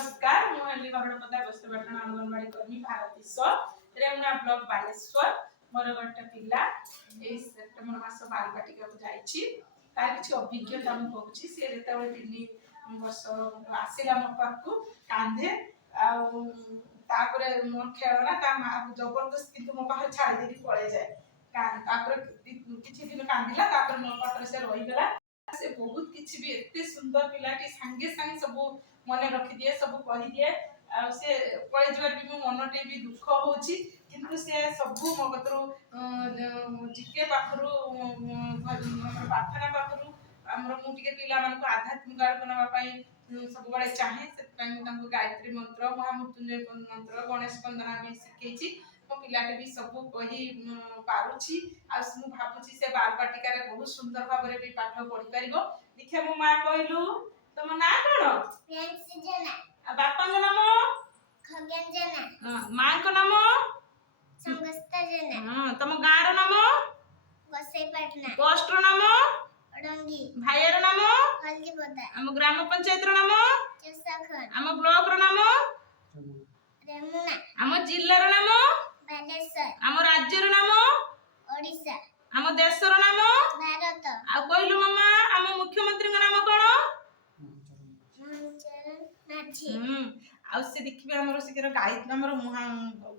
नमस्कार मुझे हरड़पदा बस्तपाटन अंगनवाड़ी कर्मी भारतीश्वर रेमुना ब्लॉक बालेश्वर मोर गोटे पिला सेप्टेम्बर मास बालबाटिका को जाइछि तार किछि अभिज्ञता हम कहूछि से जेतेबेले 3 वर्ष आसिला मो पाखु कांधे आ तापरे मोर खेलना ता जबरदस्त किंतु मो पाखरे छाड़ी देली पळे जाय तापर किछि दिन कांदिला तापर मो पाखरे से रहि गेला से बहुत किछि भी एते सुंदर पिलाटी संगे संग सब मन रखी दिए सब कहि दिए से पळे जवर भी मो मनटे भी दुख होछि किंतु से सब मो कतरो जिके पाखरु प्रार्थना पाखरु हमर मु टिके पिला मन को आध्यात्मिक आड़ बनवा पई सब बळे चाहे से पई तांको गायत्री मंत्र महामृत्युंजय मंत्र गणेश वंदना भी सिखैछि मो पिलाटे भी सब कहि पारुछि आ मु भाबुछि से बालबाटिका रे बहुत सुंदर भाबरे भी पाठ पढि परिबो देखै मो मां कहलु तम ना कोन फ्रेंड्स जना आ बापा को नाम खगन जना मां को नाम संगस्ता जना हां तम गां रो नाम गोसाई पटना पोस्ट रो नाम अडंगी भाई रो नाम हल्दी पोदा हम ग्राम पंचायत रो नाम चसाखन हम ब्लॉक रो नाम रेमुना हम जिल्ला रो नाम बालेश्वर हम राज्य रो नाम ओडिशा हम देश रो नाम भारत आ कहलु मामा हम मुख्यमंत्री को नाम कोन चरण नाची आ से देखिबे हमर सिकर गाई हमर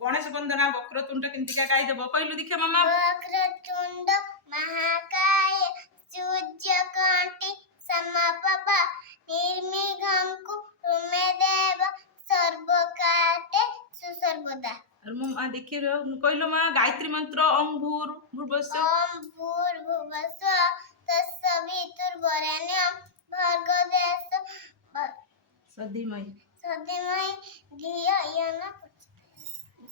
गणेश वंदना वक्रतुंड किंतिका गाई देबो कहलु देखिए मामा वक्रतुंड महाकाय सूर्यकांति समप्रभा निर्विघ्नं कुरु देव सर्वकार्ये सुसर्वदा और मु देखि कहलु मा गायत्री मंत्र ओम भूर भुवस्व ओम भूर्भुवस्व तत्सवितुर्वरेण्यं भर्गोदेवस्य सधीमय धिया याना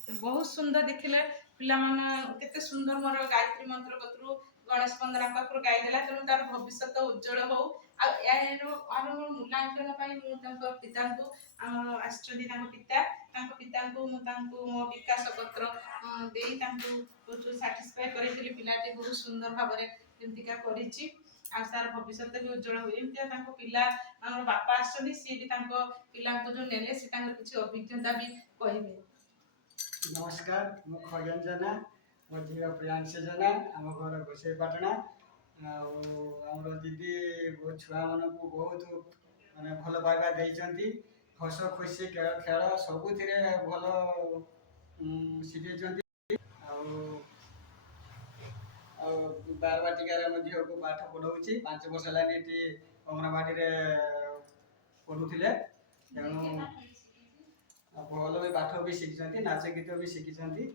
बहुत सुंदर देखिले पिला मन केते सुंदर मोर गायत्री मंत्र कतरु गणेश वंदना पाखरु गाई देला तेनु तार भविष्य उज्जवल हो आ यानो मूल्यांकन पई मु तांको पिता को आश्चर्य तांको पिता को मु मो विकास पत्र देई तांको जो सैटिस्फाई करेतली पिलाटी बहुत सुंदर भाबरे केमतिका करिछि आ सार भविष्य भी उज्जवल हो एमतिया तांको पिला हमर बापा आछनी सी भी तांको पिला को जो नेले से तांको किछि अभिज्ञता भी कहिबे। नमस्कार मु खगन जना मो झील प्रियांश जना आम घर गोसाई पाटना आमर दीदी छुआ मन को बहुत माने भल पाइबा देइचंती हस खुशी खेल सबुथिरे भल शिखेचंती बारबाटिकार मो झील को पाठ पढ़ाऊँगी 5 वर्ष है ये अंगनवाड़ी पढ़ुले तेणु भल भी पाठ भी शिखी नाच गीत भी शिखी। धन्यवाद।